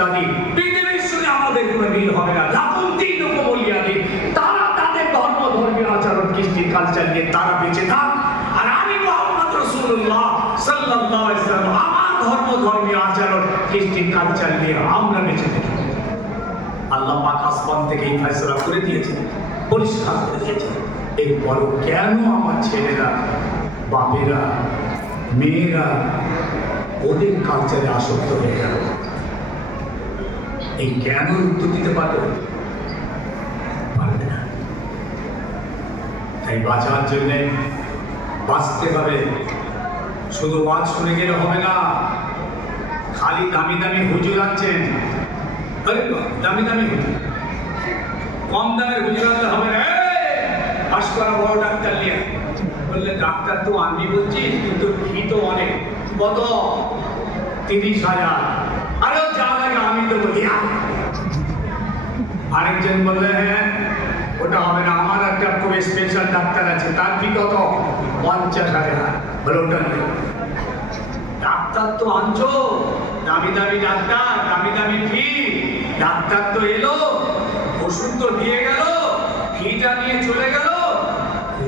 ইত্যাদি পৃথিবীর সঙ্গে আমাদের কোনো মিল হবে না। তারা তাদের ধর্মীয় আচরণ কৃষ্টি কালচার নিয়ে তারা বেঁচে থাক, আর আমি মুহাম্মদ রাসূলুল্লাহ সাল্লাল্লাহু আলাইহি ওয়াসাল্লাম আমার ধর্মীয় আচরণ কৃষ্টি কালচার নিয়ে আমরা বেঁচে থাকি। আল্লাহ পাক আসমান থেকে এই ফয়সালা করে দিয়েছেন, পরিষ্কার করে দিয়েছেন। এরপরও কেন আমার ছেলেরা, বাপেরা, মেয়েরা ওদের কালচারে আসক্ত হয়ে গেল? এই কেন উত্তর দিতে পারবে না। তাই বাঁচার জন্য বাঁচতে হবে। শুধু ওয়াজ শুনে গেলে হবে না। খালি দামি দামি হুজুর আছেন, দামি দামি হুজুর, কম দামের হুজুর আনলে হবে না। পাশ করা বড় ডাক্তার নিয়ে বললে, ডাক্তার তো আনবি বলছিস, কিন্তু ফি তো অনেক। কত? 30,000। আরে যা লাগে আমি তো বলি। আরেকজন বললে, হ্যাঁ ওটা হবে না, আমার একটা খুব স্পেশাল ডাক্তার আছে, তার ফি কত? 50,000। বলে ওটা নেই। ডাক্তার তো আনছো, দামি দামি ডাক্তার, দামি দামি ফি। ডাক্তার তো এলো, ওষুধ তো দিয়ে গেল, ফিটা নিয়ে চলে গেল,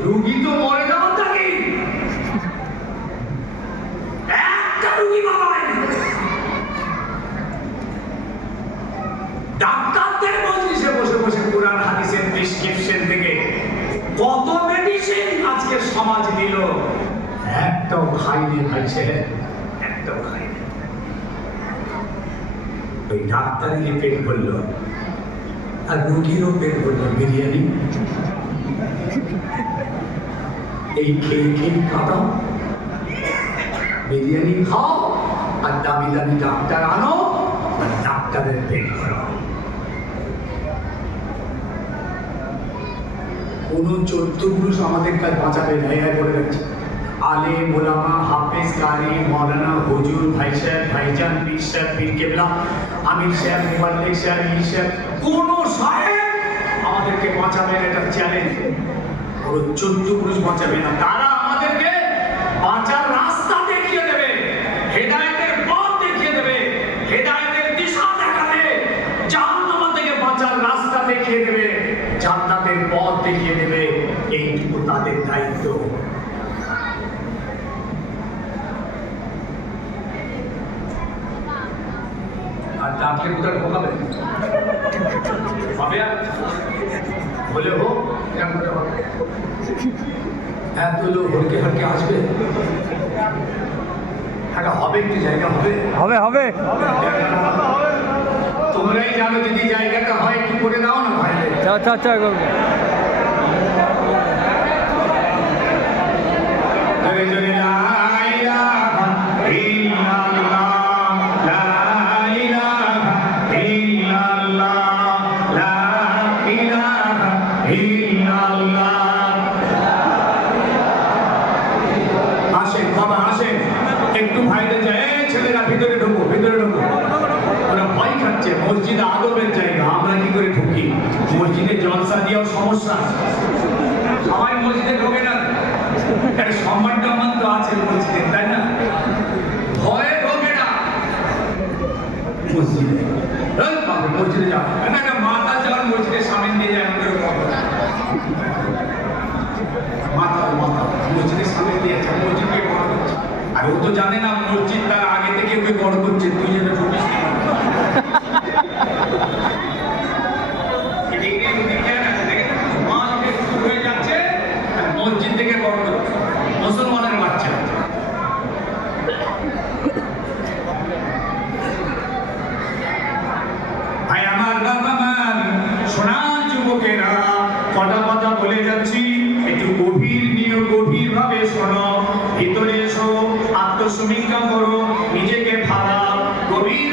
রুগী তো মরে যাওয়ার থাকি। একটা রুগী বাবা ডাক্তারদের মজলিসে বসে বসে কোরআন হাদিসের প্রেসক্রিপশন থেকে কত মেডিসিন আজকে সমাজ দিল, একটাও খাইনি ভাইছে, একটাও খাইনি। ওই ডাক্তারেরই পেট ভরলো, আর রুগীরও পেট ভরলো বিরিয়ানি। এই খেয়ে খেয়ে কাটাও, বিরিয়ানি খাও, আর দামি দামি ডাক্তার আনো, আর ডাক্তারের পেট ভরাও। কোন 14 পুরুষ আমাদের কাছে বাঁচাবে না, এই বলে যাচ্ছে। আলেম, ওলামা, হাফেজ, কারি, মৌলানা, হুজুর, ভাই সাহেব, ভাইজান, পীর সাহেব, পীর কেবলা, আমির সাহেব, মুবাল্লিগ সাহেব, ই সাহেব, কোন সাহেব আমাদেরকে বাঁচাবে না, এটা চ্যালেঞ্জ। ওই 14 পুরুষ বাঁচাবে না, তারা আমাদেরকে বাঁচার রাস্তা দেখিয়ে দেবে, হেদায়েতের পথ দেখিয়ে দেবে, হেদায়েতের দিশা দেখাবে, জাহান্নাম থেকে বাঁচার রাস্তা দেখিয়ে দেবে, জান্নাতের পথ দেখিয়ে দেবে। এইটুকু তাদের দায়িত্ব। আর ডাকলে কোথায় ঢোকাবে হবে, বলে হোক এত লোক হলকে হলকে আসবে, একটা হবে, একটি জায়গা হবে, হবে হবে তোমরাই জানো। যদি জায়গাটা হয় একটু করে দাও না ভাই। আচ্ছা আচ্ছা আসেন বাবা, আসেন একটু ভাইদের যায়, ছেলেরা ভিতরে ঢুকো, ভিতরে ঢুকো। ওরা ভয় খাচ্ছে, মসজিদ আদবের জায়গা, আমরা কি করে ঢুকি? মসজিদে জলসা দিয়েও সমস্যা, সবাই মসজিদে ঢোকে না। একটা সম্মান টম্মান তো আছে মসজিদে, তাই না? ভয়ে ঢোকে না মসজিদে। মসজিদে যাও না, একটা মাথা যাওয়ার মসজিদের সামনে দিয়ে যায়, আমাদের মাথা মাথা মসজিদের সামনে দিয়ে যাচ্ছে, মসজিদকে বড় করছে। আর ও তো জানে না মসজিদ তার আগে থেকে ওকে বড় করছে, তুই যেন ঢুকিস না। মসজিদ থেকে বড় করছে মুসলমানের বাচ্চা। ভাই আমার, বাবা আমার, সোনার যুবকেরা, কটা কথা বলে যাচ্ছি, একটু গভীরভাবে শোনো। ভিতরে এসো, আত্মসমীক্ষা করো, নিজেকে ভাবাও, গভীর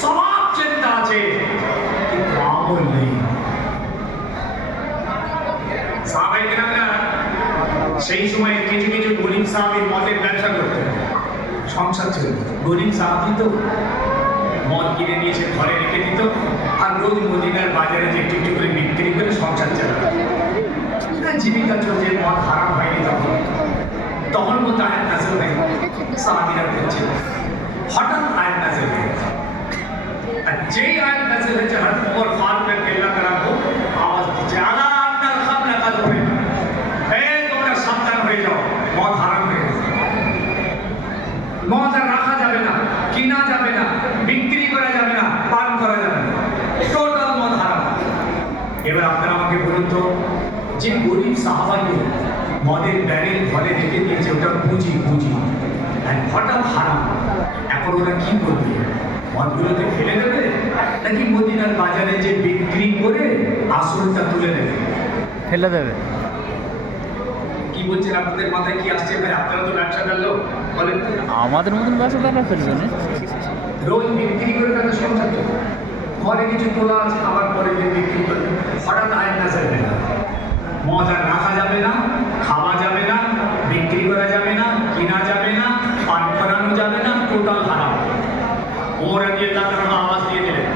সব চিন্তা আছে, কিন্তু আমল নেই। সাহাবায়ে কেরামরা সেই সময় কিছু কিছু গরিব সাহাবী মদের ব্যবসা করতেন, সংসার ছিল। গরিব সাহাবী তো মদ কিনে নিয়েছে, ঘরে রেখে দিত, আর রোজ মদিনার বাজারে যে একটু একটু করে বিক্রি করে সংসার চালাত, জীবিকা চলছে। মদ হারাম হয়নি তখন, তখন মতো আয়াত নাযিল হয়ে সাহাবীরা করছে। হঠাৎ আয়াত নাযিল হয়ে, আর যেই আয়াত নাযিল হয়েছে হযরত ওমর ফারুক রাদিয়াল্লাহু তাআলা আওয়াজ দিচ্ছে, আলা আন্নাল খামরা কাদ হুরিমা, তোমরা সাবধান হয়ে যাও, মদ হারাম হয়ে গেছে। মদ আর রাখা যাবে না, কিনা যাবে না, বিক্রি করা যাবে না, পান করা যাবে না, টোটাল মদ হারাম। এবার আপনারা আমাকে বলুন তো, যে গরিব সাহাবাকে মদের ব্যারেল ঘরে রেখে দিয়েছে, ওটা পুঁজি আর হঠাৎ হারাম, এখন ওরা কি করবে? মদগুলোকে ফেলে দেবে, নাকি মদিনার বাজারে যে বিক্রি করে আসলটা তুলে নেবে? ফেলে দেবে। কি বলছেন, আপনাদের মাথায় কি আসছে? ভাই আপনারা তো ব্যবসাদার লোক, বলেন। আমাদের মতন ব্যবসাদাররা ফেলবে না, রোজ বিক্রি করে তাদের সংসার চলে, ঘরে কিছু তোলা আছে, আবার পরে যে বিক্রি করবে। হঠাৎ আয়াত নাযিল হয়ে গেল, মদ আর রাখা যাবে না, খাওয়া যাবে না, বিক্রি করা যাবে না, কিনা যাবে না, পান করানো যাবে না, টোটাল হারাম। ওমর রাদিয়াল্লাহু তাআলা আওয়াজ দিয়ে দিলেন,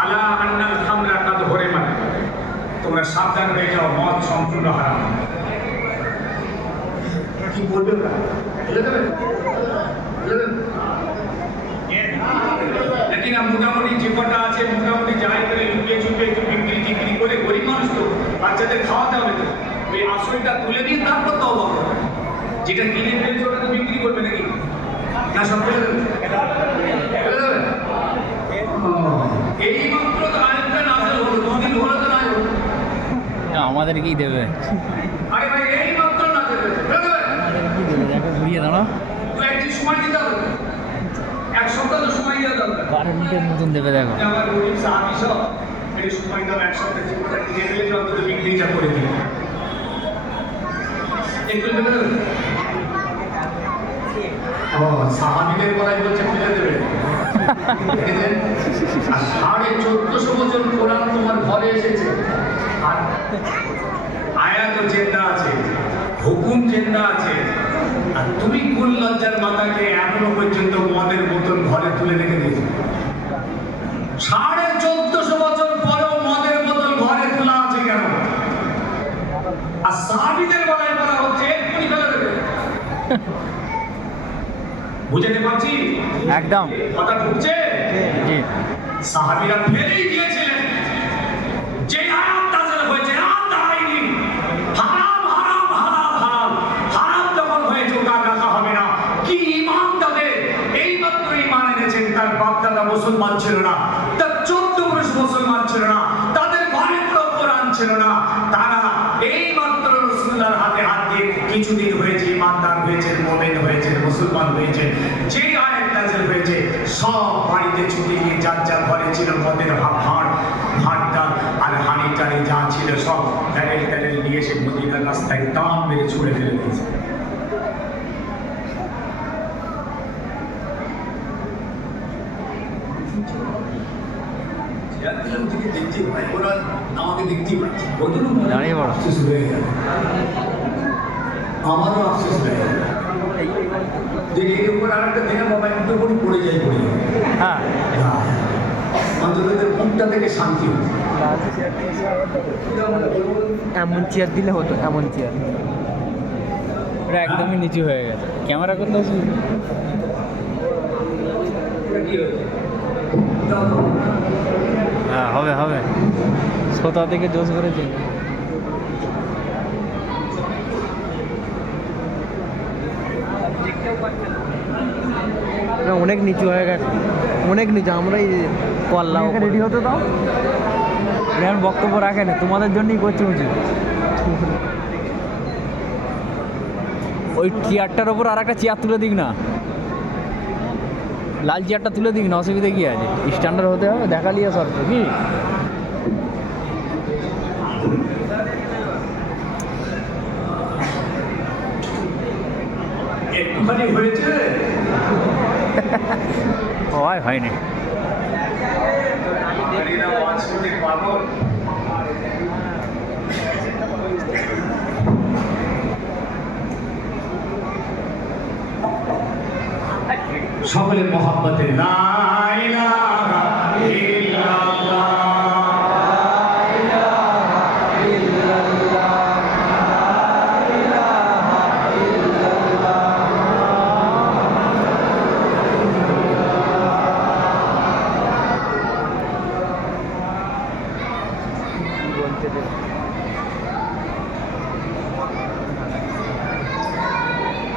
আলা আন্নাল খামরা কাদ হুরিমা, তোমরা সাবধান হয়ে যাও, মদ সম্পূর্ণ হারাম। কি বলবে ওরা? বলে দেবে? বলে দেবে? নাকি না মোটামুটি যে কটা আছে, মোটামুটি যাই করে লুকিয়ে চুপিয়ে একটু বিক্রি করে, গরিব মানুষ তো, বাচ্চাদের খাওয়াতে হবে তো, ওই আসলটা তুলে দিয়ে তারপর তো অবাক হবে। যেটা কিনে ফেলেছে ওটা তো বিক্রি করবে নাকি? না সব ফেলে দেবে? ফেলে দেবে? এই মাত্র তো আরেকটা নাজেল হলো, 2 দিন হলো তো নাই হলো। আমাদেরকেই দেবে। আরে ভাই এই মাত্র নাজেল হয়েছে, ফেলে দেবে? আমাদেরকেই দেবে, দেখো ঘুরিয়ে দাঁড়াও। তো একদিন সময় দিতে হবে, এক সপ্তাহ তো সময় দেওয়া দরকার। 12 মিনিটের মতন দেবে, দেখো। আমার গরিব সাহাবী সব এই সময় দাও, এক সপ্তাহ জীবনটা কিনে ফেলে যে অন্তত বিক্রিটা করে দিই। একটু ফেলে দেবে? ও সাহাবীদের বলাই বলছে ফেলে দেবে। দেখেছেন? আর 1450 বছর কোরআন তোমার ঘরে এসেছে, আর আয়াত জিন্দা আছে, হুকুম জিন্দা আছে, আর তুমি কুল লজ্জার মাথাকে এখনো পর্যন্ত মদের বোতল ঘরে তুলে রেখে দিয়েছো। 1450 বছর পরেও মদের বোতল ঘরে তোলা আছে কেন? আর সাহাবীদের বলাই বলা হচ্ছে এক্ষুনি ফেলে দেবে। বুঝতে পারছি একদম কথা ঢুকছে? জি। সাহাবীরা ফেলেই দিয়েছিলেন, যে আয়াত নাযিল হয়েছে আর দাঁড়ায়নি। হারাম হারাম হারাম হারাম হারাম যখন হয়েছে ওটা রাখা হবে না। কি ঈমান তাদের! এইমাত্র ঈমান এনেছেন, তার বাপ-দাদা মুসলমান ছিল না, তার 14 পুরুষ মুসলমান ছিল না, তাদের ঘরে কোনো কোরআন ছিল না। তারা এইমাত্র রাসূলুল্লাহর হাতে হাত দিয়ে কিছুদিন হয়েছে ঈমানদার হয়েছেন, মুমিন হয়েছেন, মুসলমান হয়েছেন। যে আয়াত নাযিল হয়েছে সব বাড়িতে ছুটে গিয়ে যার যার ঘরে ছিল মদের ভাঁড়টা আর হাঁড়িটারে যা ছিল সব ব্যারেল নিয়ে এসে মদিনার রাস্তায় টান মেরে ছুঁড়ে ফেলে দিয়েছে। দেখতে পাই, ওরা আমাকে দেখতেই পাচ্ছে, দাঁড়িয়ে পড়ো। আফসোস হয়ে গেল, আমারও আফসোস হয়ে গেল যে এর উপর আর একটা দিনে বাবা একটু করে পড়ে যাই, হ্যাঁ, অন্তত এদের মুখটা থেকে শান্তি হতো। এমন চেয়ার দিলে হতো, এমন চেয়ার। ওটা একদমই নিচু হয়ে গেছে, ক্যামেরা করতে অসুবিধা। হ্যাঁ, হবে হবে, কোথা থেকে জোস করেছে। অনেক নিচু হয়ে গেছে, অনেক নিচু। আমরাই করলাম, রেডি হতে দাও। এখন বক্তব্য রাখে না, তোমাদের জন্যই করছি উচিত। ওই চেয়ারটার ওপর আর একটা চেয়ার তুলে দিক না, লাল চেয়ারটা তুলে দিক না, অসুবিধা কি আছে? স্ট্যান্ডার্ড হতে হবে, দেখালিয়া শর্ত কি? একটুখানি হয়েছে, হয়নি। মদিনা ওয়াজ শুনতে পাগল। সকলের মহব্বতে লা ইলাহা ইল্লাল্লাহ।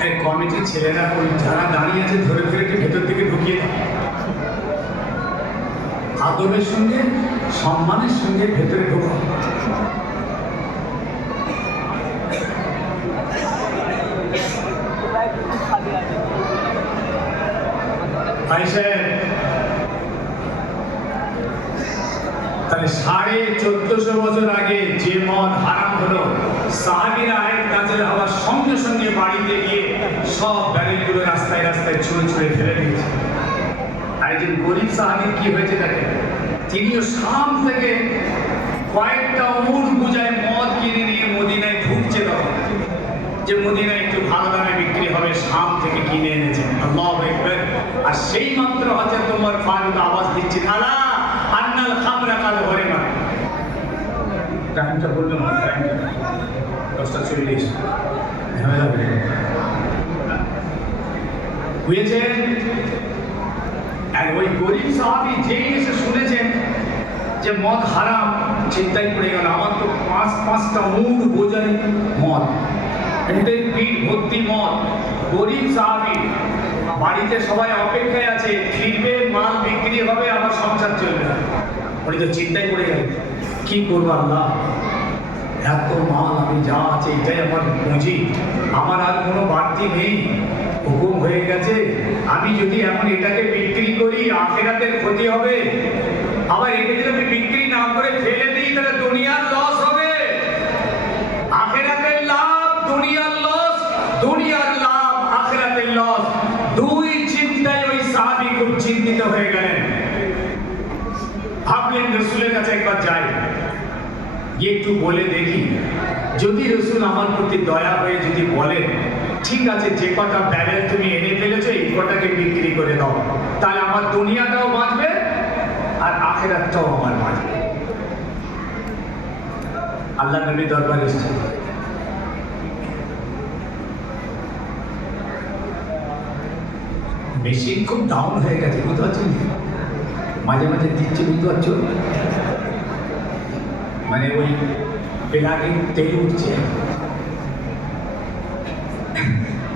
এই কমিটির ছেলেরা ওই যারা দাঁড়িয়ে আছে ধরে ধরে একটু ভেতর থেকে ঢুকিয়ে দেয়। আদবের সঙ্গে সম্মানের সঙ্গে ভেতরে ঢোকা। ভাই সাহেব, তাহলে 1450 বছর আগে যে মদ হারাম হলো, সাহাবীরা আয়াত নাযিল হওয়ার সঙ্গে সঙ্গে বাড়িতে গিয়ে সব ব্যারেলগুলো রাস্তায় রাস্তায় ছুঁড়ে ছুঁড়ে ফেলে দিয়েছে। আর একজন গরিব সাহাবীর কি হয়েছে দেখেন, তিনিও শাম থেকে কয়েকটা উট বোঝায় মদ কিনে নিয়ে মদিনায় ঢুকছে, তখন যে মদিনায় একটু ভালো দামে বিক্রি হবে শাম থেকে কিনে এনেছেন। আল্লাহু আকবার। আর সেই মাত্র হযরত ওমর ফারুক আওয়াজ দিচ্ছেন, আলা আন্নাল খামরা কাল হরিমা। টাইমটা বললাম, টাইমটা 10:40 ঝামেলা হয়ে গেল। বুঝেছেন? আর ওই গরিব সাহাবী যেই এসে শুনেছেন যে মদ হারাম, চিন্তায় পড়ে গেল, আমার তো পাঁচটা উট বোঝাই মদ, উটের পিঠ ভর্তি মদ। গরিব সাহাবী, বাড়িতে সবাই অপেক্ষায় আছে, ফিরবে, মাল বিক্রি হবে, আমার সংসার চলবে না। উনি তো চিন্তায় পড়ে গেলেন, কি করবো আল্লাহ, এত মাল, আমি যা আছে এটাই আমার পুঁজি, আমার আর কোনো বাড়তি নেই, হুকুম হয়ে গেছে, আমি যদি এখন এটাকে বিক্রি করি আখিরাতের ক্ষতি হবে, আবার এটাকে যদি আমি বিক্রি না করে ফেলে দিই তাহলে দুনিয়ার লস হবে। আখিরাতের লাভ, দুনিয়ার লস, দুনিয়ার লাভ, আখিরাতের লস, দুই চিন্তায় ওই সাহাবী খুব চিন্তিত হয়ে গেলেন। ভাবলেন রাসূলের কাছে একবার যাই, গিয়ে একটু বলে দেখি, যদি রাসূল আমার প্রতি দয়া হয়ে যদি বলেন ঠিক আছে, যে কটা ব্যারেল তুমি এনে ফেলেছো এই কটাকে বিক্রি করে দাও, তাহলে আমার দুনিয়াটাও বাঁচবে আর আখিরাতটাও আমার বাঁচবে। আল্লাহ নবী দরবারে এসেছেন। মেশিন খুব ডাউন হয়ে গেছে, বুঝতে পারছেন, মাঝে মাঝে দিচ্ছে, বুঝতে পারছো, মানে ওই প্লাগে তেল উঠছে,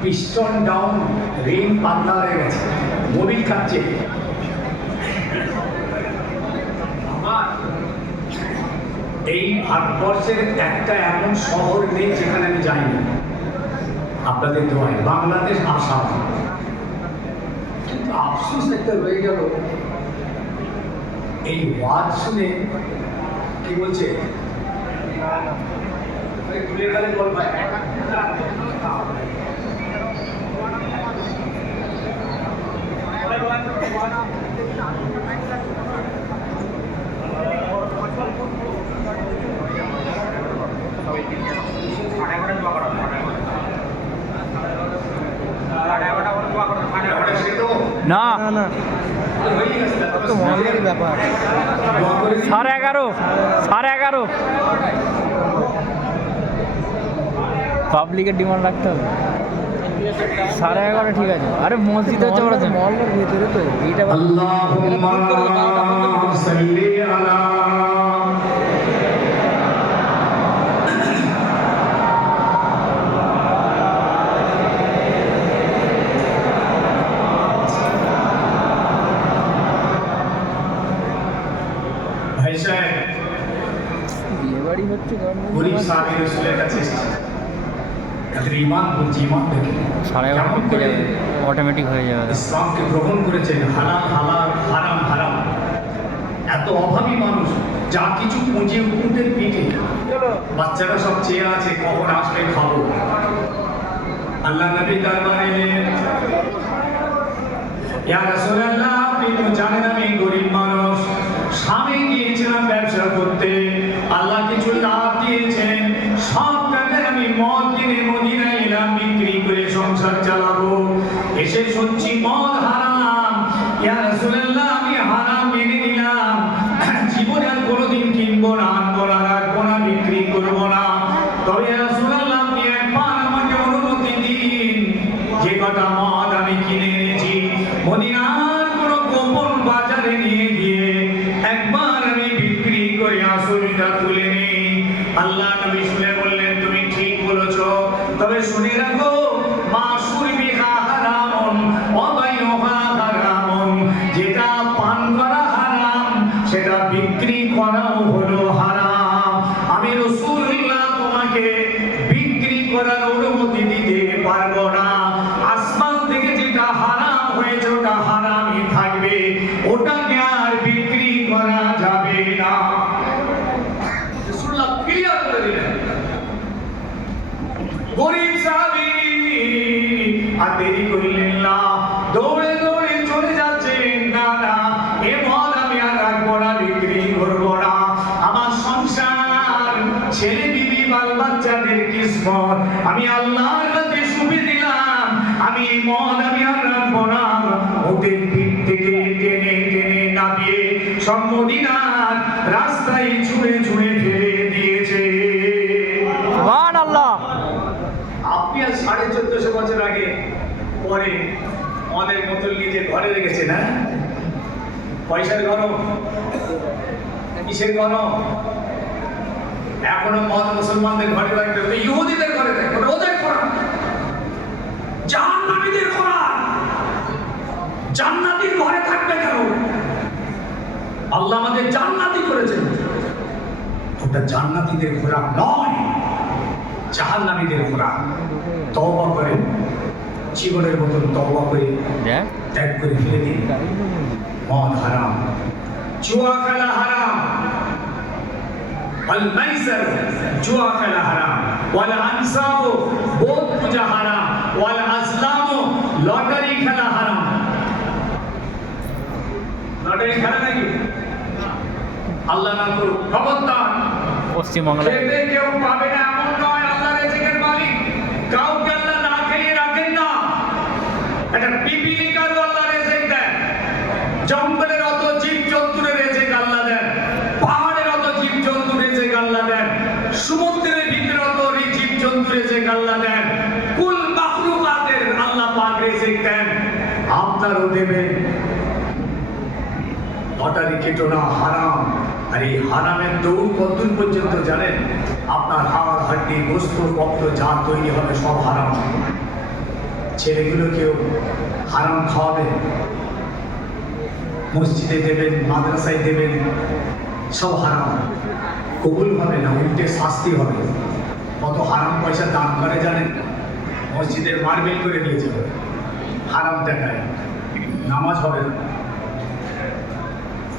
পিস্টন ডাউন, রিং পাতলা হয়ে গেছে, মোবিল খাচ্ছে। এই ভারতবর্ষের একটা এমন শহর নেই যেখানে আমি যাইনি, আপনাদের দোয়ায়, বাংলাদেশ, আসাম। কিন্তু আফসোস একটা রয়ে গেল, এই ওয়াজ শুনে কি বলছে, বল ভাই, না না তো মহলের ব্যাপার, 11:30 পাবলিকের ডিমান্ড রাখতে হবে। 11:30 ঠিক আছে। আরে মসজিদে হচ্ছে ওরা মহলের ভিতরে তো এইটা আল্লাহুম্মা সাল্লি আলা ভাই সাহেব, বিয়ে বাড়ি হচ্ছে গরিব সাহাবী রাসূলের কাছে এসেছে, তাদের ঈমান বলছে, ঈমান দেখে 11:30 অটোমেটিক হয়ে যাবে। ইসলামকে গ্রহণ করেছেন, হালাল হালাল, হারাম হারাম। এত অভাবী মানুষ, যা কিছু পুঁজি উঠে পিঠে, বাচ্চারা সব চেয়ে আছে কখন আসবে খাবো। আল্লাহ নবী দরবারে এলেন, ইয়া রাসূলুল্লাহ, আপনি তো জানেন আমি গরিব মানুষ, স্বামী গিয়েছে ব্যবসা করতে, আল্লাহ কিছু লাভ দিয়েছেন, সব টাকায় আমি মদ কিনে মদিনায় এলাম, বিক্রি করে সংসার চালাবো। এসে শুনছি মদ হারাম। ইয়া রাসূলুল্লাহ, আমি হারাম মেনে নিলাম, জীবনে আর কোনোদিন কিনবো না, আনবো না, রাখবো না, বিক্রি করবো না। তবে ইয়া রাসূলুল্লাহ, আপনি একবার আমাকে অনুমতি দিন, যে কটা মদ আমি কিনে এনেছি মদিনার কোনো গোপন বাজারে নিয়ে গিয়ে একবার আমি বিক্রি করে আসলটা তুলে নেই। আল্লাহ নবী শুনে বললেন, তুমি ঠিক বলেছো, তবে শুনে রাখো, মা শুরবিহা হারামুন ওয়া বাইউহা হারামুন, যেটা পান করা হারাম সেটা বিক্রি করাও হলো হারাম। আমি রাসূলুল্লাহ তোমাকে বিক্রি করার অনুমতি দিতে পারবো না। আসমান থেকে যেটা হারাম হয়েছে ওটা হারামই থাকবে, ওটাকে আর বিক্রি করা যাবে না। রাসূলুল্লাহ ক্লিয়ার করে দিলেন। গরীব সাহাবী আর দেরি করলেন না, দৌড়ে দৌড়ে চলে যাচ্ছেন, না না, এ মদ আমি আর রাখবো না, বিক্রি করবো না। আমার সংসার, ছেলে বিবি বাল বাচ্চাদের কিসমত আমি আল্লাহর কাছে সুপে দিলাম, আমি এই মদ আমি আর রাখবো না। ওদের পিঠ থেকে টেনে টেনে নামিয়ে সব মদিনার রাস্তায় ছুঁড়ে ছুঁড়ে ফেলে দিয়েছে। সুবহানাল্লাহ। আপনি আর 1450 বছর আগে পরে মদের বোতল নিয়ে যে ঘরে রেখেছে না, পয়সার গরম, কিসের গরম? এখনো মদ মুসলমানদের ঘরে রাখতে হবে, ইহুদিদের ঘরে রাখতে হবে, ওদের কোরআন, জাহান্নামীদের কোরআন, জান্নাতীর ঘরে থাকবে কেন? আল্লাহ আমাদের জান্নাতি করেছেন, ওটা জান্নাতীদের খোরাক নয়, জাহান্নামীদের খোরাক। তওবা করেন, জীবনের মতন তওবা করে ত্যাগ করে ফেলে দিন। মদ হারাম, জুয়া খেলা হারাম, ওয়াল মাইসির, জুয়া খেলা হারাম, ওয়াল আনসাব, বোধ পূজা হারাম, ওয়াল আসলাম, লটারি খেলা হারাম। লটারি খেলা নাকি? আল্লাহ না করুক, খবরদার। পশ্চিমবাংলায় খেতে কেউ পাবে না এমন নয়, আল্লাহ রিজিকের মালিক, কাউকে আল্লাহ না খেয়ে রাখেন না। একটা পিপিলিকার আল্লাহ রিজিক দেন, জঙ্গলের অত জীবজন্তুর রিজিক আল্লাহ দেন, পাহাড়ের অত জীবজন্তুর রিজিক আল্লাহ দেন, সমুদ্রের ভিতরে অত জীবজন্তুর রিজিক আল্লাহ দেন, কুল মাখলুকাতের আল্লাহ পাক রিজিক দেন, আপনারও দেবেন। লটারি কেটো না, হারাম। আর এই হারামের দৌড় কতদূর পর্যন্ত জানেন? আপনার হাড় হাড্ডি গোস্ত রক্ত যা তৈরি হবে সব হারাম। ছেলেগুলোকেও হারাম খাওয়াবেন, মসজিদে দেবেন, মাদ্রাসায় দেবেন, সব হারাম। কবুল হবে না, উল্টে শাস্তি হবে। কত হারাম পয়সা দান করে জানেন? মসজিদের মার্বেল করে দিয়েছে হারাম টাকায়, নামাজ হবে না।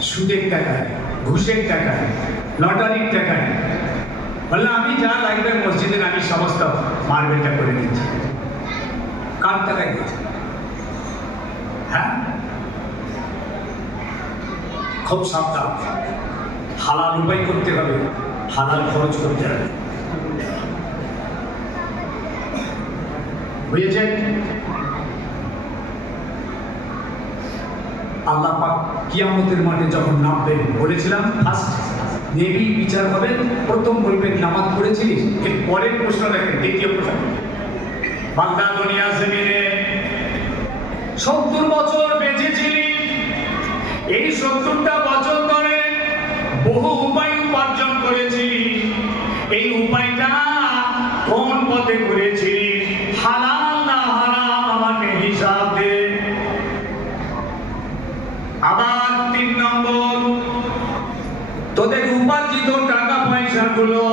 সুদের টাকায়, ঘুষের টাকায়, লটারির টাকায়, বললে আমি যা লাগবে মসজিদের আমি সমস্ত মার্বেলটা করে দিচ্ছি। কার টাকায় দিচ্ছি? হ্যাঁ, খুব সাবধান, হালাল উপায় করতে হবে, হালাল খরচ করতে হবে, বুঝেছেন? আল্লাহ পাক কিয়ামতের মাঠে যখন নামবেন, বলেছিলাম ফার্স্ট নেবি বিচার হবে, প্রথম বলবেন নামাজ পড়েছিলিস? এর পরের প্রশ্ন দেখেন, দ্বিতীয় প্রশ্ন, বান্দা দুনিয়া জমিনে 70 বছর বেঁচেছিলি, এই 70টা বছর ধরে বহু উপায় উপার্জন করেছিলি, এই উপায়টা কোন পথে করেছিলি? হালাল না হারাম আমাকে হিসাব দে। আবার 3 নম্বর, তোদের উপার্জিত টাকা পয়সা গুলো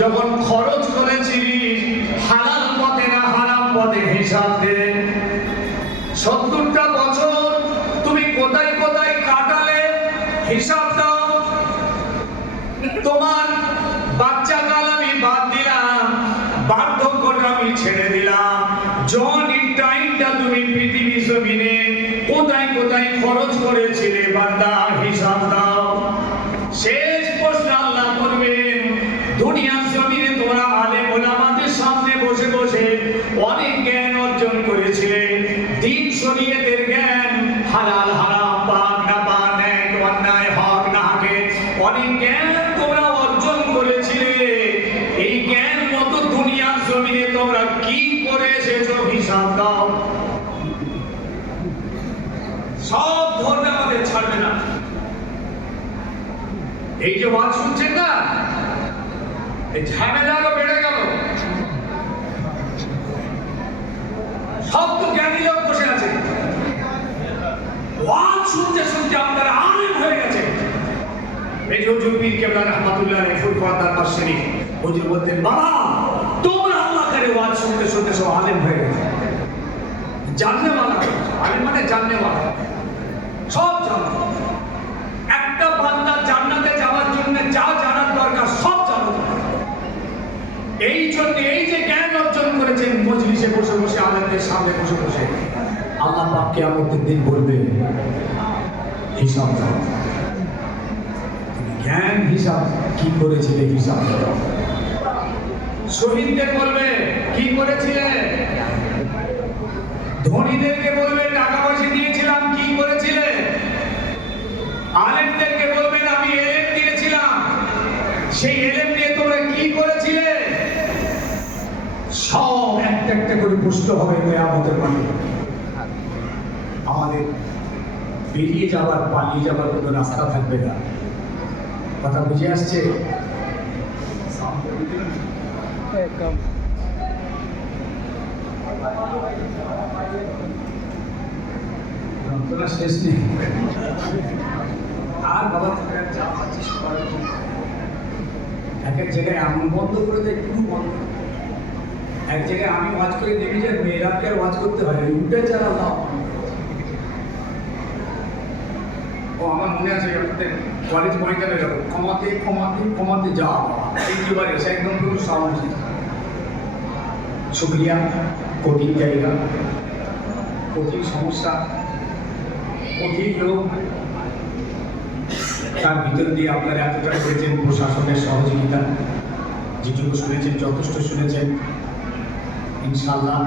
যখন খরচ করেছিলিস হালাল পথে না হারাম পথে হিসাব দে। 70টা বছর তুমি কোথায় কোথায় কাটালে হিসাব দাও। তোমার বাচ্চা কাল আমি বাদ দিলাম, বার্ধক্যটা আমি ছেড়ে দিলাম, জওয়ানির টাইমটা তুমি পৃথিবী জমিনে কোথায় কোথায় খরচ করেছিলে বান্দা, হিসাব দাও। শেষ প্রশ্ন দামি জ্ঞান তোমরা অর্জন করেছিলে, এই জ্ঞান মতো দুনিয়ার জমিনে তোমরা কি করে এসেছো হিসাব দাও। সব ধর্মে আমাদের ছাড়বে না। এই যে ওয়াজ শুনছেন না, এই ঝামেলা আরো বেড়ে গেল। সব তো জ্ঞানী লোক বসে আছে, ওয়াজ শুনতে শুনতে আপনারা আলেম হয়ে গেছে। এই যে হুজুর পীর কেবলা রহমাতুল্লাহ আলাইহি ফুরফুরার পাশে হুজুর বলতেন, বাবা তোমরা আল্লাহ করে ওয়াজ শুনতে শুনতে সব আলেম হয়ে গেছে। জাননেওয়ালা, আলেম মানে জাননেওয়ালা, সব জানো। একটা বান্দা জান্নাতে যাওয়ার জন্য যা জানার দরকার সব জানো। এই জন্য এই যে জ্ঞান অর্জন করেছেন মজলিসে বসে বসে, আলেমদের সামনে বসে বসে, আল্লাহ পাক কিয়ামতের দিন বলবে হিসাব দাও। জ্ঞান হিসাব কি করেছিলে হিসাব দাও। শহীদদের বলবে কি করেছিলে, ধনীদেরকে বলবে টাকা পয়সা দিয়েছিলাম কি করেছিলে, আলেমদেরকে বলবেন আমি এলেম দিয়েছিলাম সেই এলেম দিয়ে তোমরা কি করেছিলে। সব একটা একটা করে প্রশ্ন হবে কিয়ামতের মাঠে। আমাদের বেরিয়ে যাওয়ার পালিয়ে যাওয়ার কোনো রাস্তা থাকবে না। কথা বুঝে আসছে? যন্ত্রণা শেষ নেই। আর বাবা যা পাচ্ছিস এক এক জায়গায় এমন বন্ধ করে দেয়, একটু বন্ধ। এক জায়গায় আমি ওয়াজ করে দেখি যে মেয়েরাকে আর ওয়াজ করতে হয়, উঠে চালালাম। ও আমার মনে আছে আপনাদের কলেজ ময়দানে যাবো, কমাতে কমাতে কমাতে যাওয়া একেবারে এসে একদম পুরো সাউন্ড। শুক্রিয়া, কঠিন জায়গা, কঠিন সমস্যা, কঠিন লোক, তার ভিতর দিয়ে আপনারা এতটা করেছেন প্রশাসনের সহযোগিতা, যেটুকু শুনেছেন যথেষ্ট শুনেছেন ইনশাআল্লাহ।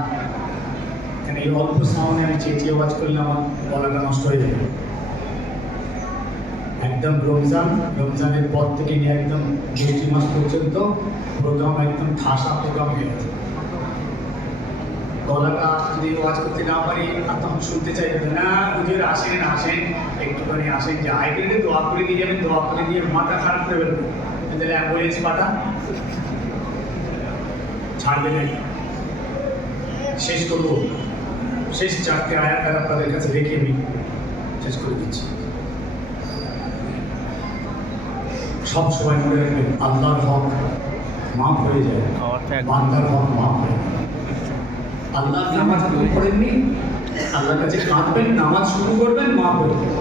এখানে এই অল্প সাউন্ডে আমি চেঁচিয়ে ওয়াজ করলে আমার গলাটা নষ্ট হয়ে যাবে। একদম রমজানের পর থেকে নিয়ে একদম জ্যৈষ্ঠ মাস পর্যন্ত প্রোগ্রাম একদম ঠাসা প্রোগ্রাম হয়ে গেছে। গলাটা যদি ওয়াজ করতে না পারি আর তখন শুনতে চাইবে না, হুজুর আসেন আসেন একটুখানি আসেন, যে আইডিতে দোয়া করে দিয়ে যাবেন, দোয়া করে দিয়ে মাথা খারাপ করে ফেলবেন, তাহলে অ্যাম্বুলেন্স পাঠা ছাড়বে না। শেষ করবো, শেষ চারটে আয়াত আপনাদের কাছে রেখে আমি শেষ করে দিচ্ছি। সব সময় মনে রাখবেন, আল্লাহর হক মাফ হয়ে যায়, বান্দার হক মাফ হয়ে যায়। আল্লাহ নামাজ শুরু করেননি, আল্লাহর কাছে কাঁদবেন, নামাজ শুরু করবেন, মাফ হয়ে যায়।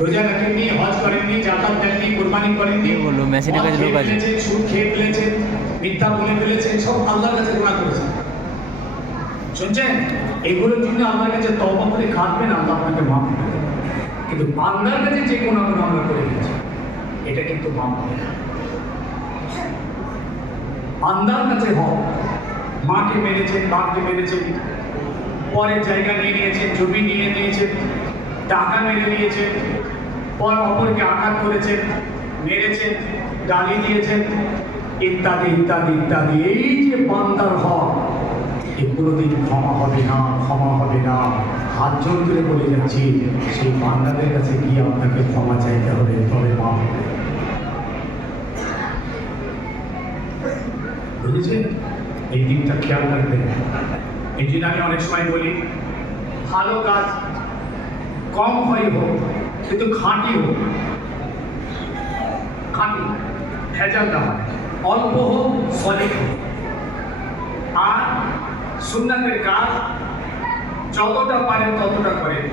রোজা রাখেননি, হজ করেননি, জাকাত দেননি, কুরবানি করেননি, সুদ খেয়ে ফেলেছেন, মিথ্যা বলে ফেলেছেন, সব আল্লাহর কাছে গুনাহ করেছেন। শুনছেন? এগুলোর জন্য আল্লাহর কাছে তওবা করে কাঁদবেন, আল্লাহ আপনাকে মাফ করে দেবেন। কিন্তু বান্দার কাছে যে গুনাহগুলো আমরা করে ফেলেছি এটা কিন্তু মাফ হবে না। বান্দার কাছে হক, মাকে মেরেছেন, বাপকে মেরেছেন, পরের জায়গা নিয়ে নিয়েছেন, জমি নিয়ে নিয়েছেন, টাকা মেরে নিয়েছেন, পর অপরকে আঘাত করেছেন, মেরেছেন, গালি দিয়েছেন, ইত্যাদি ইত্যাদি ইত্যাদি। এই যে বান্দার হক, এগুলো দিন ক্ষমা হবে না, ক্ষমা হবে না। হাত জোর করে বলে যাচ্ছি, সেই বান্দাদের কাছে গিয়ে আপনাকে ক্ষমা চাইতে হবে, তবে মাফ হবে। বুঝেছেন? এই দিকটা খেয়াল রাখবেন। এই জন্য আমি অনেক সময় বলি, ভালো কাজ কম হয় হোক, কিন্তু খাঁটি হোক, খাঁটি ভেজাল না হয়, অল্প হোক সলিড হোক। আর সুন্নাতের কাজ যতটা পারেন ততটা করেন।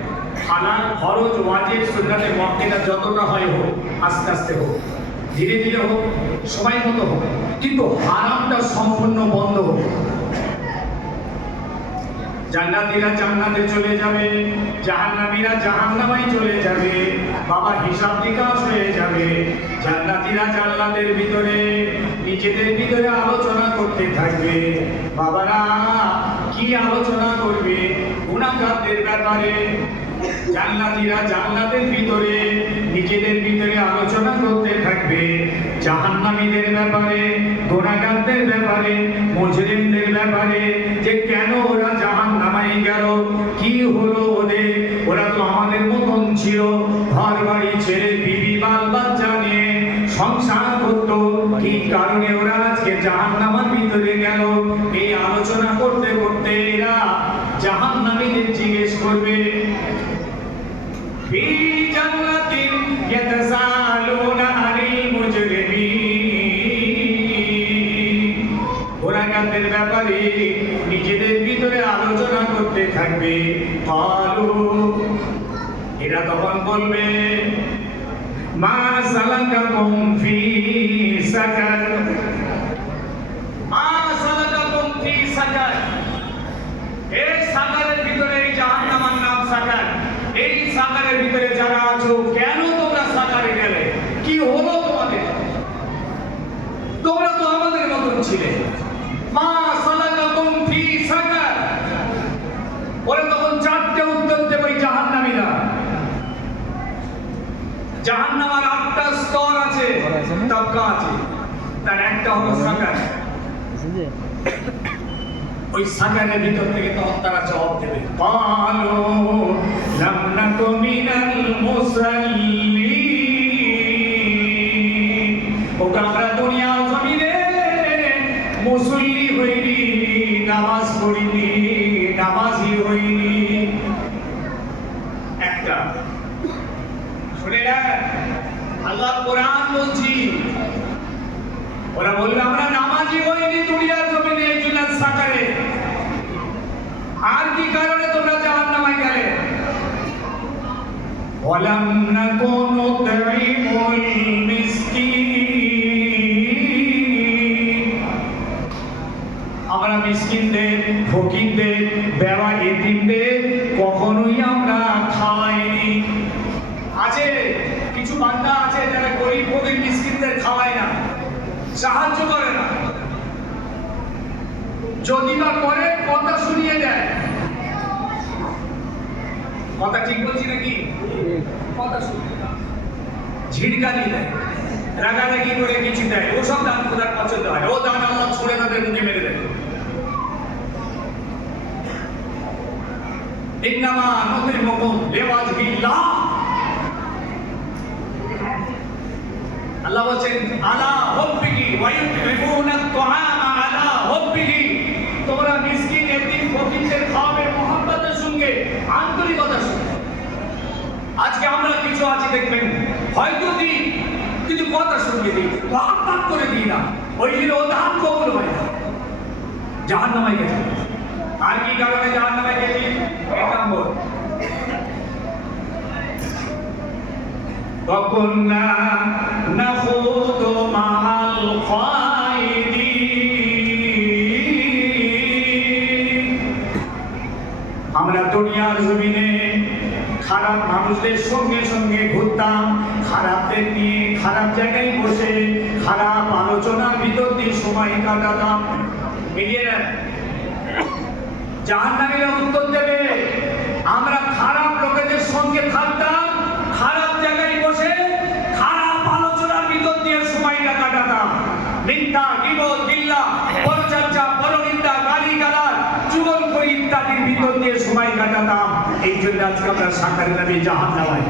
হালাল, ফরজ, ওয়াজিব, সুন্নাতে মুআক্কাদা যতটা হয় হোক, আস্তে আস্তে হোক, ধীরে ধীরে হোক, সময় মতো হোক, কিন্তু হারামটা সম্পূর্ণ বন্ধ হোক। জান্নাতীরা জান্নাতে চলে যাবে, জাহান্নামীরা জাহান্নামায় চলে যাবে, বাবা হিসাব নিকাশ হয়ে যাবে। জান্নাতীরা জান্নাতের ভিতরে নিজেদের ভিতরে আলোচনা করতে থাকবে। বাবারা কি আলোচনা করবে? গুনাহগারদের ব্যাপারে। জান্নাতীরা জান্নাতের ভিতরে নিজেদের ভিতরে আলোচনা করতে থাকবে। জাহান্নামীদের ব্যাপারে, গুনাহগারদের ব্যাপারে, মুজরিমদের ব্যাপারে, যে কেন ওরা জাহান্নামে গেল, কি হলো ওদের। ওরা তো আমাদের মতন ছিল, ঘর বাড়ি ছেড়ে বিবি বাল বাচ্চা নিয়ে সংসার করতো, কি কারণে ওরা আজকে জাহান্নামের ভিতরে গেল। এই আলোচনা করতে করতে এরা জাহান্নামীদের জিজ্ঞেস করবে, ফি জান্নাতিন ইয়াতাসালুনা আনিল মুজরিমিন। গুনাহগারদের ব্যাপারে নিজেদের ভিতরে আলোচনা করতে থাকবে। ক্বালু, এরা তখন বলবে, মা সালাকাকুম ফি সাকার, মা সালাকাকুম ফি সাকার। এই সাকারের ভিতরে, এই জাহান্নামের নাম সাকার, এই সাকারের ভিতরে যারা আছো, কেন তোমরা সাকারে গেলে, কি হলো তোমাদের? তোমরা তো আমাদের মতন ছিলে। মা সালাকাকুম ফি সাকার। ওরা তখন চারটে উত্তর দেবে জাহান্নামীরা। জাহান্নামের 8টা স্তর আছে, তবকা আছে, তার একটা হলো সাকার। ওই সাকারের ভিতর থেকে তখন তারা জবাব দেবে, ক্বালু লাম নাকু মিনাল মুসাল্লিন। ওকে আমরা দুনিয়ার জমিনে মুসল্লি হইনি, নামাজ পড়িনি, নামাজি হইনি। একটা শুনে না, আল্লাহ কোরআন বলছি, ওরা বলবে আমরা নামাজি হইনি দুনিয়ার জমিনে, এই জন্য সাকারে। আর কি কারণে তোমরা জাহান্নামে গেলে? ওয়ালাম নাকুন নুতঈমুল মিসকিন। আমরা মিসকিনদের, ফকিরদের, বেওয়া এতিমদের কখনোই আমরা খাওয়াইনি। আছে কিছু বান্দা আছে যারা গরিব ফকির মিসকিনদের খাওয়ায় না, সাহায্য করে না, যদি বা করে কথা শুনিয়ে দেয়। কথা ঠিক বলছি নাকি? কথা শুনিয়ে ঝিড়কানি দেয়, রাগারাগি করে কিছু দেয়, ওসব দান খোদার পছন্দ হয়। ও দান আল্লাহ ছুড়ে তাদের মুখে মেরে দেয়। ইন্নামা নুতিমুকুম লিওয়াজহিল্লাহ। আল্লাহ বলেন, আলা হুব্বিহি ওয়া ইউতিমুনা আত-তাআমা আলা হুব্বিহি। তোমরা মিসকিন, এতিম, ফকিরদের খাওয়াবে মুহাব্বতের সঙ্গে, আন্তরিকতার সঙ্গে। আজকে আমরা কিছু আছি দেখবেন, হয়তো দিই কিন্তু কথা শুনিয়ে দিই, ভাগ করে দিই না, ওই জন্য ও দান কবুল হয় না, জাহান্নামে গেছে। আর কি কারণে জাহান্নামে গেছি? এক নম্বর, وَكُنَّا نَخُوضُ مَعَ الْخَائِضِينَ। আমরা দুনিয়ার জমিনে খারাপ মানুষদের সঙ্গে সঙ্গে ঘুরতাম, খারাপদের নিয়ে খারাপ জায়গায় বসে খারাপ আলোচনার ভিতর দিয়ে সময় কাটাতাম। মিলিয়ে না? জাহান্নামীরা উত্তর দেবে, আমরা খারাপ লোকেদের সঙ্গে থাকতাম, খারাপ জায়গায় বসে খারাপ আলোচনার ভিতর দিয়ে সময়টা কাটাতাম। মিথ্যা, গীবত, গিল্লা, পরচর্চা, পরনিন্দা, গালিগালাজ, চুগলখড়ি ইত্যাদির ভিতর দিয়ে সময় কাটাতাম। এই জন্য আজকে আমরা সাকারে নামে জাহান্নামে।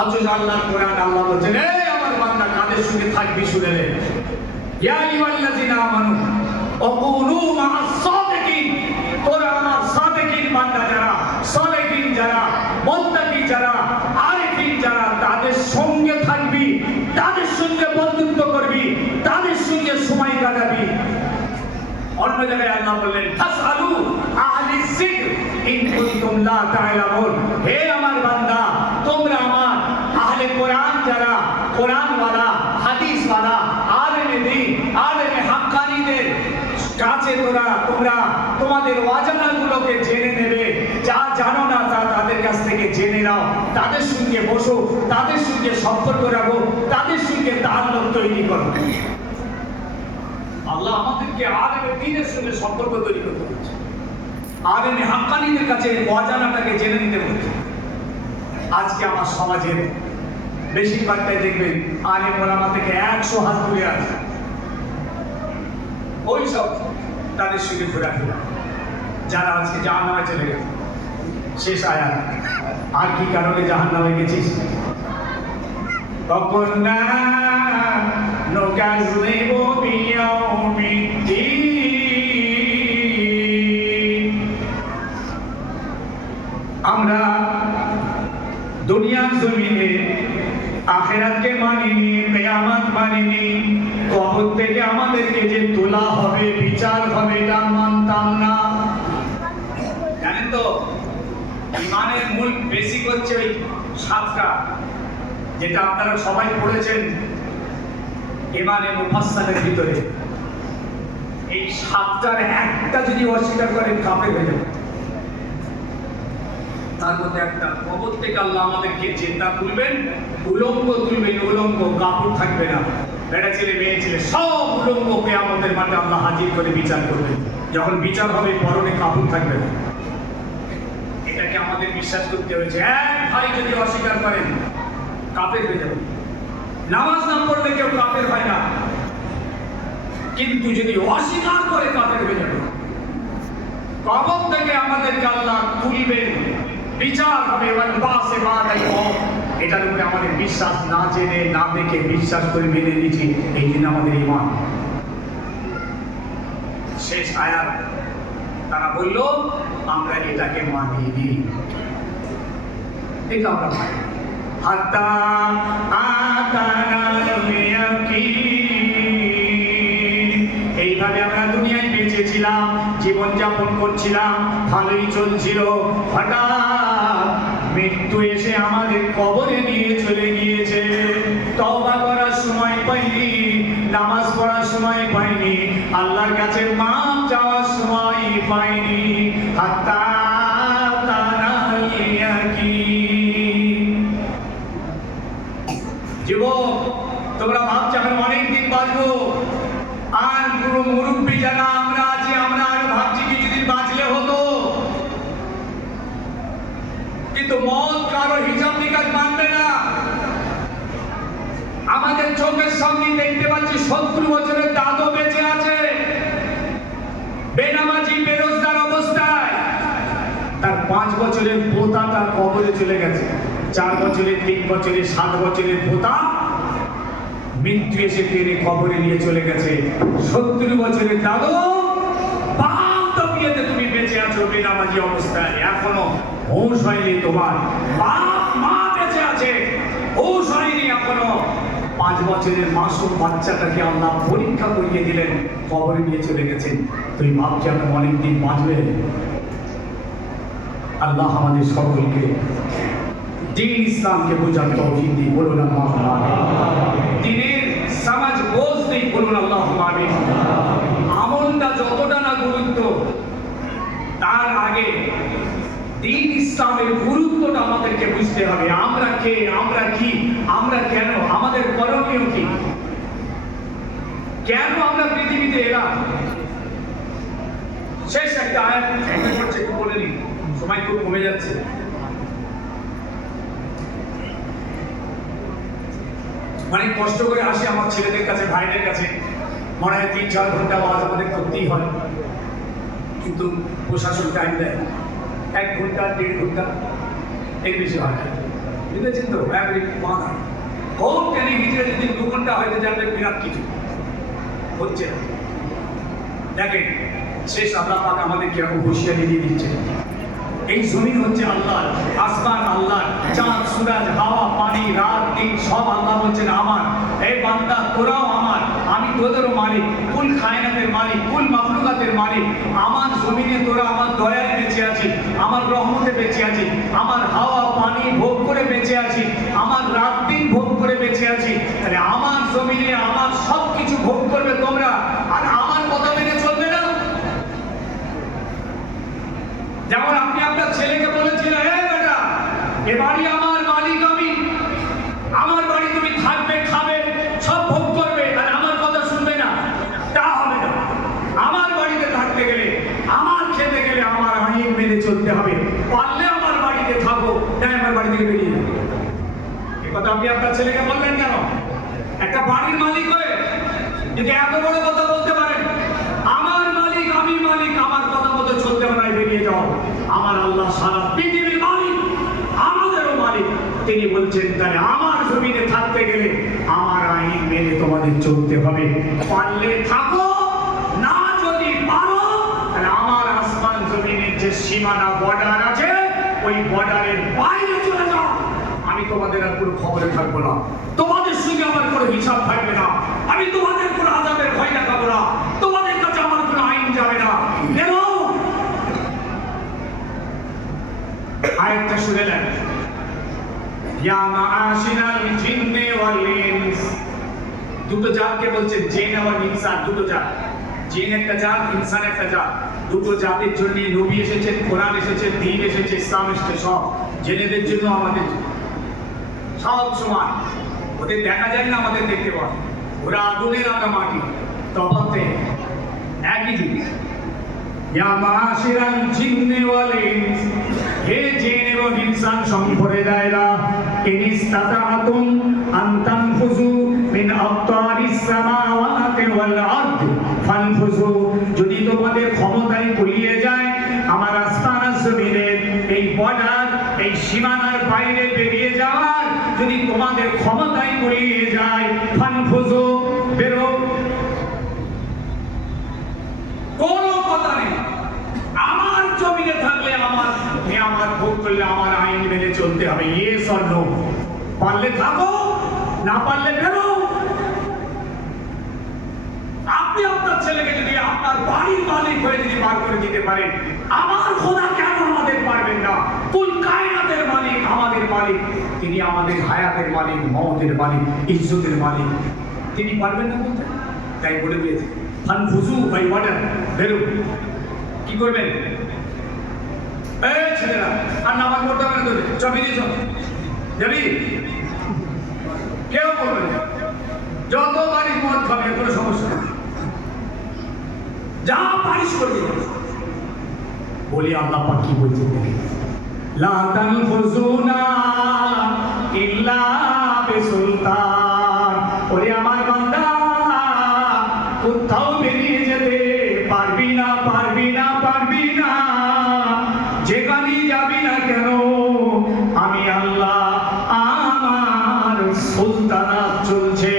আল্লাহ আল্লাহর কোরআন, আল্লাহ বলেন, এই আমার বান্দা কাদের সঙ্গে থাকবি শুনে নে। ইয়া আইয়ুহাল্লাযিনা আমানু ওয়াকুনু মা'আস সাদিকিন। তোরা আমার সাদিকিন বান্দা যারা, সালেহিন যারা, মুত্তাকি যারা, আরিফিন যারা, তাদের সঙ্গে থাকবি, তাদের সঙ্গে বন্ধুত্ব করবি, তাদের সঙ্গে সময় কাটাবি। অন্য জায়গায় আল্লাহ বললেন, ফাসআলু আহলিস যিকর ইন কুনতুম লা তা'লামুন। হে আমার বান্দা, তোমরা আমার আহলে কোরআন যারা, কোরআনওয়ালা, হাদিসওয়ালা, আলেমে দ্বীন, আলেমে হাক্কানীদের কাছে তোমরা তোমাদের অজানাগুলোকে জেনে নেবে। যা জানো না তা তাদের কাছ থেকে জেনে নাও, তাদের সঙ্গে বসো, তাদের সঙ্গে সম্পর্ক রাখো, তাদের সঙ্গে তাআল্লুক তৈরি করো। আল্লাহ আমাদেরকে আলেমে দ্বীনের সঙ্গে সম্পর্ক তৈরি করতে বলছে, আলেমে হাক্কানীদের কাছে অজানাটাকে জেনে নিতে বলছে। আজকে আমার সমাজের বেশিরভাগটাই দেখবেন আলেম ওলামা থেকে 100 হাত দূরে আছে। ওই সব তাদের সঙ্গে ঘোরাফেরা, যারা আজকে জাহান্নামে চলে গেছে। শেষ আয়াত, আর কি কারণে জাহান্নামে গেছিস? وَكُنَّا نُكَذِّبُ بِيَوْمِ الدِّينِ। আমরা দুনিয়ার জমিনে আখিরাতকে মানিনি, কিয়ামত মানিনি, কবর থেকে আমাদেরকে যে তোলা হবে, বিচার হবে, এটা মানতাম না। জানেন তো ইমানের মূল বেসিক হচ্ছে ওই 7টা, যেটা আপনারা সবাই পড়েছেন ইমানে মুফাসসালের ভিতরে। এই 7টার একটা যদি অস্বীকার করেন কাফের হয়ে যাবে। তার মধ্যে একটা, কবর থেকে আল্লাহ আমাদেরকে চিন্তা তুলবেন, উলঙ্গ তুলবেন, উলঙ্গ, কাপড় থাকবে না, বেটা ছেলে মেয়ে ছেলে সব উলঙ্গকে আমাদের মাঠে আল্লাহ হাজির করে বিচার করবেন। যখন বিচার হবে পরনে কাপড় থাকবে না। এটাকে আমাদের বিশ্বাস করতে হয়েছে। এক ভাই যদি অস্বীকার করেন কাফের হয়ে যাবে। নামাজ না পড়লে কেউ কাফের হয় না, কিন্তু যদি অস্বীকার করে কাফের হয়ে যাবে। কবর থেকে আমাদেরকে আল্লাহ তুলবেন, বিচার হবে, এটার উপরে আমাদের বিশ্বাস, না জেনে না দেখে বিশ্বাস করে মেনে নিচ্ছি, এই জন্য আমাদের ঈমান। শেষ আয়াত, তারা বলল আমরা এটাকে মানিনি, এটা আমরা মানি। হাত্তা আতানাল ইয়াকিন। এইভাবে আমরা দুনিয়ায় বেঁচেছিলাম, জীবনযাপন করছিলাম, ভালোই চলছিল। হঠাৎ মৃত্যু এসে আমাদের কবরে নিয়ে চলে গিয়েছে। তওবা করার সময় পাইনি, নামাজ পড়ার সময় পাইনি, আল্লাহর কাছে মাপ চাওয়ার সময় পাইনি। হাত্তা আতানাল ইয়াকিন। যুবক, তোমরা ভাবছো আমরা অনেকদিন বাঁচবো, আর পুরো মুরব্বী যারা আমরা আছি, আমরা আর ভাবছি কিছুদিন বাঁচলে হতো। কিন্তু মত কারো হিসাব নিকাশ মানবে না। আমাদের চোখের সামনে দেখতে পাচ্ছি 70 বছরের দাদু বেঁচে আছে, বেনামাজি বেরোজগার অবস্থায়। তার 5 বছরের পোতাটা কবরে চলে গেছে। 4 বছরের, 3 বছরের, 7 বছরের পোতা মৃত্যু এসে টেনে কবরে নিয়ে চলে গেছে। 70 বছরের দাদু বাপ দাবিয়েতে তুমি বেঁচে আছো বেনামাজি অবস্থায়, এখনো হুঁশ হয়নি তোমার। বাপ মা বেঁচে আছে, হুঁশ হয়নি এখনো। 5 বছরের মাসুম বাচ্চাটাকে আল্লাহ পরীক্ষা করিয়ে দিলেন, কবরে নিয়ে চলে গেছেন। তুই ভাবছি আমরা অনেকদিন বাঁচবে। আল্লাহ আমাদের সকলকে দিন ইসলামকে বোঝার তৌফিক দিন, বলুন আল্লাহুম্মা আমিন। দিনের সমাজ বোঝ নেই, বলুন আল্লাহুম্মা আমিন। আমলটা যতটা না গুরুত্ব, তার আগে দিন ইসলামের গুরুত্বটা আমাদেরকে বুঝতে হবে। আমরা কে, আমরা কি, আমরা কেন, আমাদের করণীয় কি, কেন আমরা পৃথিবীতে এলাম। শেষ একটা আয়াত করছে, একটু বলে নিন, সময় খুব কমে যাচ্ছে। অনেক কষ্ট করে আসি আমার ছেলেদের কাছে, ভাইদের কাছে, মনে হয় 3-4 ঘন্টা ওয়াজ আমাদের করতেই হয়, কিন্তু প্রশাসন টাইম দেয় 1 ঘন্টা 1.5 ঘন্টা, এর বেশি হয় না। বুঝেছেন তো? বাধা কোন টেনে ভিতরে যদি 2 ঘন্টা হয়তো যাবে, বিরাট কিছু হচ্ছে না। দেখেন শেষ আল্লাহ পাক আমাদের কিরকম হুঁশিয়ারি দিয়ে দিচ্ছে। এই জমিন হচ্ছে আল্লাহর, আসমান আল্লাহর, চাঁদ সূরজ হাওয়া পানি রাত দিন সব আল্লাহ বলছেন আমার। এই বান্দা তোরাও আমার, আমি তোদেরও মালিক, কুল কায়নাতের মালিক, কুল মাখলুকাতের মালিক। আমার জমিনে তোরা আমার দয়ায় বেঁচে আছিস, আমার রহমতে বেঁচে আছিস, আমার হাওয়া পানি ভোগ করে বেঁচে আছিস, আমার রাত দিন ভোগ করে বেঁচে আছিস। তাহলে আমার জমিনে আমার সব কিছু ভোগ করবে তোমরা, আর আমার কথা মেনে চলবে না। যেমন আপনি আপনার ছেলেকে বলেছিলেন, হে বেটা এ বাড়ি আমার, মালিক আমি, আমার বাড়ি তুমি থাকবে, খাবে, সব ভোগ করবে, আর আমার কথা শুনবে না, তা হবে না। আমার বাড়িতে থাকতে গেলে, আমার খেতে গেলে আমার আইন মেনে চলতে হবে। পারলে আমার বাড়িতে থাকো, তাই আমার বাড়ি থেকে বেরিয়ে যাবে। কথা আপনি আপনার ছেলেকে বললেন কেন? একটা বাড়ির মালিক হয়ে যদি এত বড় কথা বলতে পারেন, আমার মালিক, আমি মালিক, আমার কথা মতো চলতে হবে, বেরিয়ে যাও। আমার আল্লাহ সারা পৃথিবীর মালিক, আমাদেরও মালিক। তিনি বলছেন তাহলে আমার জমিনে থাকতে গেলে আমার আইন মেনে তোমাদের চলতে হবে। পারলে থাকো, না যদি পারো তাহলে আমার আসমান জমিনের যে সীমানা বর্ডার আছে ওই বর্ডারের বাইরে চলে যাও। আমি তোমাদের আর কোনো খবরে থাকবো না, তোমাদের সঙ্গে আমার কোনো হিসাব থাকবে না, আমি তোমাদের কোনো আযাবের ভয় দেখাবো না, তোমাদের কাছে আমার কোনো আইন যাবে না। নেবো আয়াতটা শুনে নেন। ইয়া মাআশিরাল জিন্নি ওয়াল ইনস, দুটো জাতকে বলছে, জিন আর ইনসান, দুটো জাত। জিন একটা জাত, ইনসান একটা জাত। দুটো জাতির জন্য নবী এসেছেন, কোরআন এসেছে, দ্বীন এসেছে, ইসলাম এসেছে, সব জেনেদের জন্য, আমাদের সব সমান। ওদের দেখা যায় না, আমাদের দেখতে পাওয়া। ওরা আগুনের, আমরা মাটি, তফাতে একই জিনিস। ইয়া মাআশিরাল জিন্নি ওয়াল ইনস, হে জিন এবং ইনসান সম্প্রদায়েরা, ইনিস্তাতাআতুম আন তানফুযু মিন আকতারিস সামাওয়াতি ওয়াল আরদ ফানফুযু, যদি তোমাদের ক্ষমতায় কুলিয়ে যায় আমার আসমান জমিনের এই বর্ডার, এই সীমানার বাইরে বেরিয়ে যাওয়ার যদি তোমাদের ক্ষমতায় কুলিয়ে যায়, ফানফুযু, বেরো। কোনো কথা নেই, আমার জমিনে থাকলে আমার নিয়ামত ভোগ করলে আমার আইন মেনে চলতে হবে। Yes or no? পারলে থাকো, না পারলে বেরো। আপনি আপনার ছেলেকে যদি আপনার বাড়ির মালিক হয়ে যদি বার করে দিতে পারেন, আমার খোদা কেন আমাদের পারবেন না? কুল কায়নাতের মালিক, আমাদের মালিক, তিনি আমাদের হায়াতের মালিক, মওতের মালিক, ইজ্জতের মালিক, তিনি পারবেন না বলতে? তাই বলে দিয়েছে ফানফুযু বাই ওয়াটার, বেরো। কি করবেন? এই ছেলেরা আর নামাজ পড়তে হবে না, তোদের চবি দিয়ে যাবি, কেউ করবে না। যত বাড়ি মদ খাবে কোনো সমস্যা নেই, যা পারিস করবি। বলি আল্লাহ পাক কি বলছেন? লা তানফুযুনা ইল্লা বিসুলতান। ওরে আমার বান্দা, কোথাও বেরিয়ে যেতে পারবি না, পারবি না, পারবি না। যেখানেই যাবি না কেন আমি আল্লাহ, আমার সুলতানাত চলছে,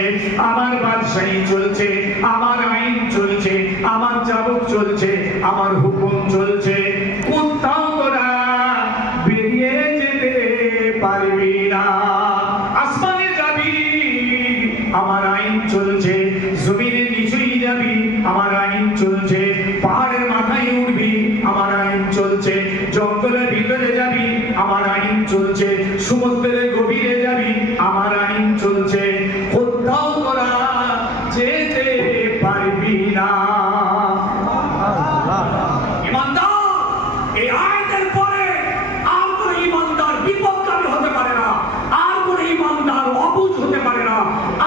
আমার বাদশাহী চলছে, আমার আইন চলছে, আমার চাবুক চলছে, আমার হুকুম চলছে। কোথাও তোরা বেরিয়ে যেতে পারবি না। আসমানে যাবি, আমার আইন চলছে, জমিনের নিচেই যাবি, আমার আইন চলছে, পাহাড়ের মাথায় উঠবি, আমার আইন চলছে, জঙ্গলের ভিতরে যাবি, আমার আইন চলছে, সমুদ্রের গভীরে যাবি, আমার আইন চলছে। কোথাও তোরা যেতে পারবি না। ইমানদার, এই আয়াতের পরে আর কোন ইমানদার বিপদগামী হতে পারে না, আর কোন ইমানদার অবুঝ হতে পারে না,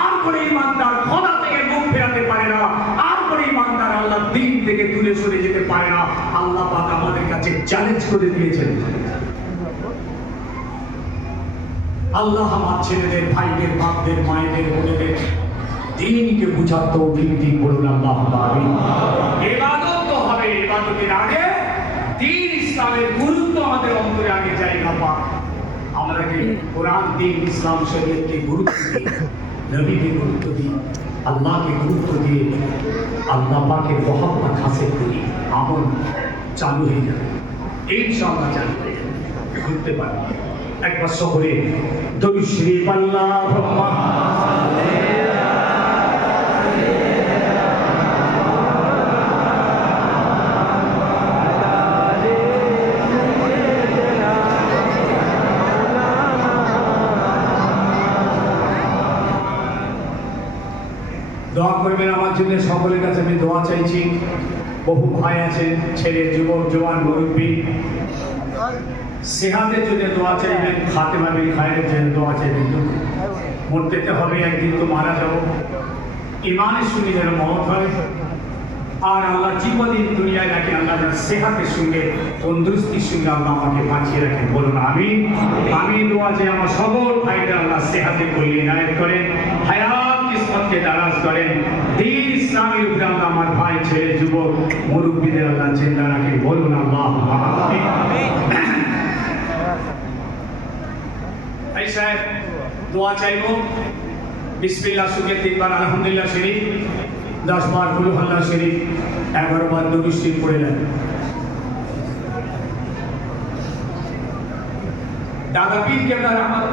আর কোন ইমানদার খোদা থেকে মুখ ফেরাতে পারে না, আর কোন ইমানদার আল্লাহর দ্বীন থেকে দূরে সরে যেতে পারে না। আল্লাহ পাক আমাদের কাছে চ্যালেঞ্জ করে দিয়েছেন। আল্লাহ আমার ছেলেদের, ভাইদের, বাপদের, মায়েদের, বোনেদের দ্বীনকে বুঝার তৌফিক দিন, বলুন আল্লাহুম্মা আমিন। ইবাদত তো হবে, ইবাদতের আগে দ্বীন ইসলামের গুরুত্ব আমাদের অন্তরে আগে জায়গা পাক। আমরা কি কোরআন, দ্বীন, ইসলাম, শরীয়তকে গুরুত্ব দিই, নবীকে গুরুত্ব দিই, আল্লাহকে গুরুত্ব দিয়ে আল্লাহ পাকের মহব্বত হাসিল করি, আমল চালু হয়ে যাবে, ইনশাআল্লাহ চালু হয়ে যাবে, ঘুরতে পারবে। একবার শহরে দরুদ শরীফ আল্লাহুম্মা দোয়া করবেন আমার জন্য। সকলের কাছে আমি দোয়া চাইছি। বহু ভাই আছেন, ছেলে, যুবক, জওয়ান, মুরব্বী, সেহাতের জন্য দোয়া চাইবেন, খাতেমা বিল খায়রের জন্য দোয়া চাইবেন। মরতে হবে, একদিন তো মারা যাব, ইমানের সঙ্গে যেন মওত হয়। আর আল্লাহ জীবদিন দুনিয়ায় রাখে, আল্লাহ তার সেহাতের সঙ্গে তন্দুরুস্তির সঙ্গে আল্লাহ আমাকে বাঁচিয়ে রাখেন, বলুন আমি দোয়া যে আমার সবর ভাইদের আল্লাহ সেহাতে করলে ইনায়ত করেন, হায়াত কিসমতকে দারাজ করেন, দিন ইসলামের উপরে আল্লাহ আমার ভাই ছেলে যুবক মুরব্বীদের আল্লাহ জিন্দা রাখেন, বলুন আল্লাহ আমিন। ভাই সাহেব দোয়া চাইবো, বিসমিল্লাহ সুখে 3 বার আলহামদুলিল্লাহ শরীফ, 10 বার কুল আল্লাহ শরীফ, 11 বার দরুদ শরীফ পড়ে নেন। দাদা পীর কেবলা রহমত